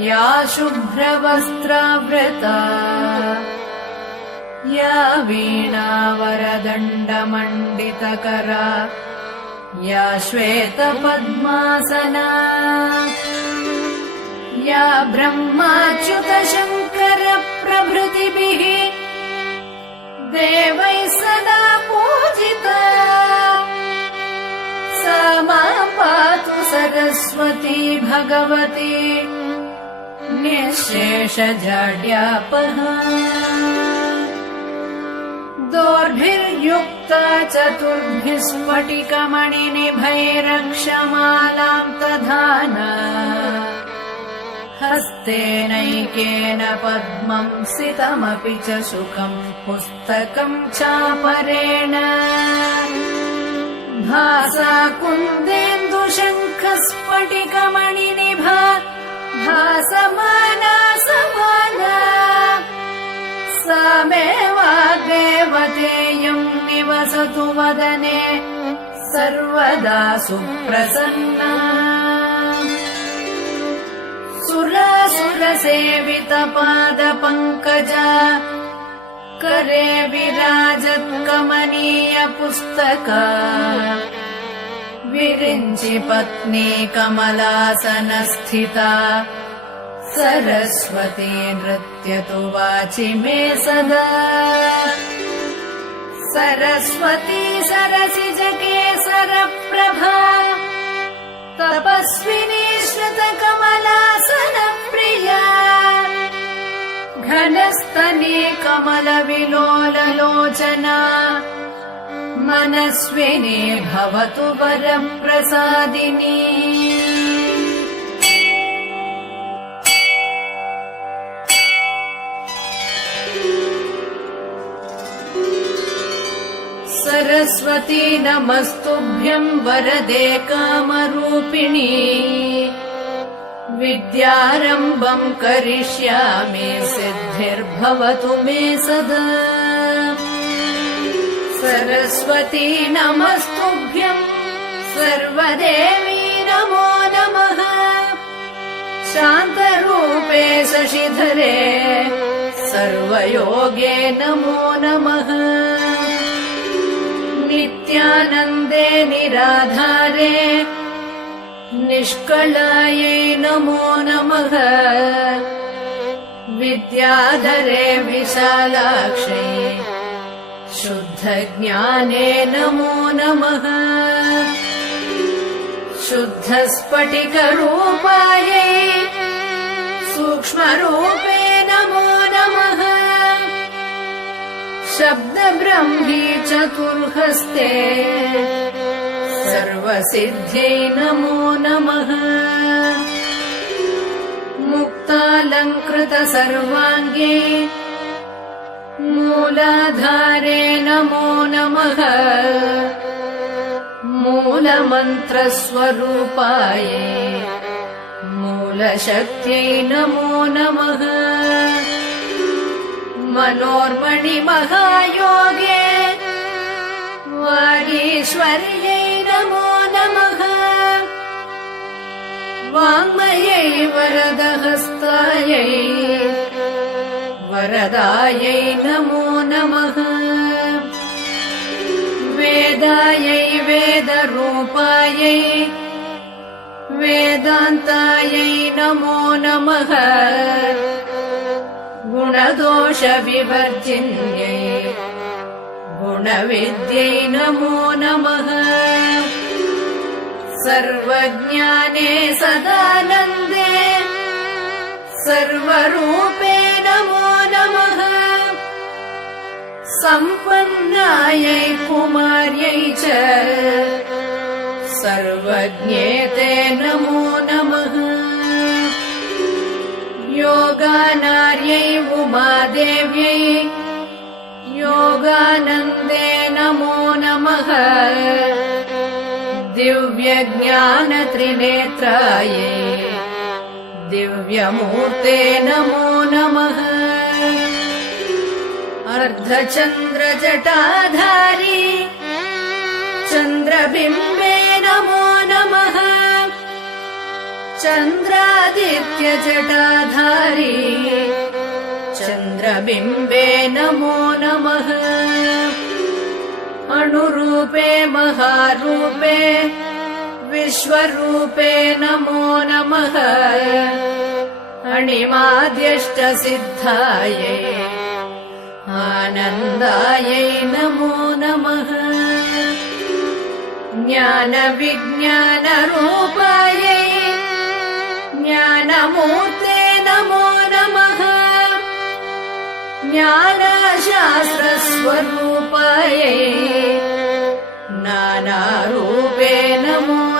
या शुभ्रवस्त्रावृता या वीणावरदण्डमण्डितकरा या श्वेतपद्मासना या ब्रह्माच्युतशङ्करप्रभृतिभिः देवैः सदा पूजिता सा मां पातु सरस्वती भगवती निःशेषजाड्यापहा दोर्भिर्युक्ता चतुर्भिः स्फटिकमणिनिभैरक्षमालां तधाना हस्तेनैकेन पद्मं सितमपि च सुखं पुस्तकं चापरेण भासा कुन्देन्दुशङ्खस्फटिकमणिनिभा भासमाना समाना सा मे वाग्देवतेयं निवसतु वदने सर्वदा सुप्रसन्ना सुरासुरसेवितपादपङ्कजा करे विराजत्कमनीय पुस्तका विरिञ्चि पत्नी कमलासनस्थिता सरस्वती नृत्यतु वाचि मे सदा सरस्वती सरसिजकेसरप्रभा तपस्विनी श्रुतकमलासनप्रिया घनस्तनी कमलविलोललोचना मनस्विनी भवतु वरप्रसादिनी सरस्वती नमस्तुभ्यं वरदे कामरूपिणी विद्यारम्भं करिष्यामि सिद्धिर्भवतु मे सदा सरस्वती नमस्तुभ्यं सर्वदेवी नमो नमः शान्तरूपे शशिधरे सर्वयोगे नमो नमः नित्यानन्दे निराधारे निष्कलायै नमो नमः विद्याधरे विशालाक्षै शुद्धज्ञाने नमो नमः शुद्धस्फटिकरूपायै सूक्ष्मरूपे नमो नमः शब्दब्रह्मी चतुर्हस्ते सर्वसिद्ध्यै नमो नमः मुक्तालङ्कृत सर्वाङ्गे मूलाधारे नमो नमः मूलमन्त्रस्वरूपायै मूलशक्त्यै नमो नमः मनोर्मणिमहायोगे वागीश्वर्यै नमो नमः वाङ्मयै वरदहस्तायै वरदायै नमो नमः वेदायै वेदरूपायै वेदान्तायै नमो नमः गुणदोषविवर्जिन्यै गुणविद्यै नमो नमः सर्वज्ञाने सदानन्दे सर्वरूपे नमो नमः सम्पन्नायै कुमार्यै च सर्वज्ञेते नमो नमः योगानार्यै उमादेव्यै योगानन्दे नमो नमः दिव्यज्ञानत्रिनेत्रायै दिव्यमूर्ते नमो नमः अर्धचन्द्रजटाधारी चन्द्रबिम्बे नमो नमः चन्द्रादित्यजटाधारी चन्द्रबिम्बे नमो नमः अणुरूपे महारूपे विश्वरूपे नमो नमः अणिमाद्यष्टसिद्धायै आनन्दायै नमो नमः ज्ञानविज्ञानरूपायै ज्ञानमूर्ते नमो नमः ज्ञानशास्त्रस्वरूपायै नानारूपे नमो